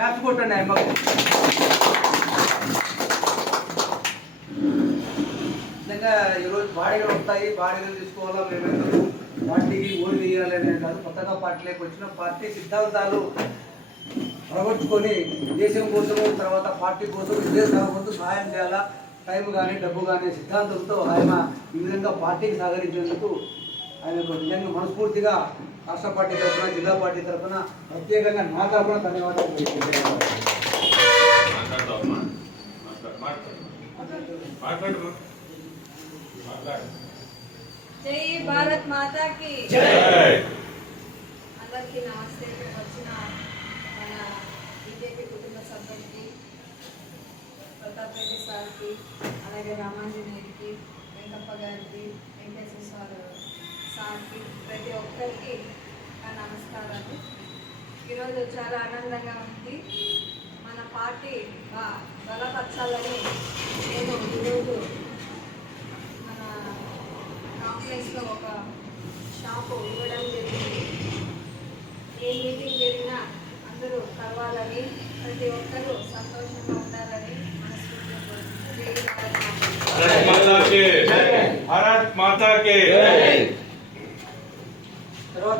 Claps కొట్టండి అమ్మకు. నిజంగా ఈరోజు బాడీలు వస్తాయి, బాడీలు తీసుకోవాలా, మేము పార్టీకి ఓడి వేయాలి అనేది కాదు. కొత్తగా పార్టీలోకి వచ్చిన పార్టీ సిద్ధాంతాలు అలవర్చుకొని దేశం కోసము, తర్వాత పార్టీ కోసం, విదేశాల కోసం సహాయం చేయాలా, టైం కానీ డబ్బు కానీ సిద్ధాంతంతో ఆయన ఈ విధంగా పార్టీకి సహకరించేందుకు ఆయనకు నిజంగా మనస్ఫూర్తిగా రాష్ట్ర పార్టీ తరఫున, జిల్లా పార్టీ తరఫున, ప్రత్యేకంగా నా తరఫున ధన్యవాదాలు తెలియజేస్తున్నాను. జై భారత్ మాతా కి జై. అందరికీ నమస్తే. వచ్చిన మన బీజేపీ కుటుంబ సభ్యులకి, ప్రతాప్ రెడ్డి సార్కి, అలాగే రామాంజనేయుడికి, వెంకప్ప గారికి, వెంకటేశ్వర సార్కి, ప్రతి ఒక్కరికి నా నమస్కారాలు. ఈరోజు చాలా ఆనందంగా ఉంది. మన పార్టీ బలపరచాలని నేను ఈరోజు మన కాంప్లెక్స్లో ఒక షాపు ఇవ్వడం జరిగింది. ఏ మీటింగ్ జరిగినా అందరూ కలవాలని, ప్రతి ఒక్కరూ సంతోషంగా ఉండాలని మనస్ఫూర్తిగా కోరుకుంటున్నాను. भारत माता के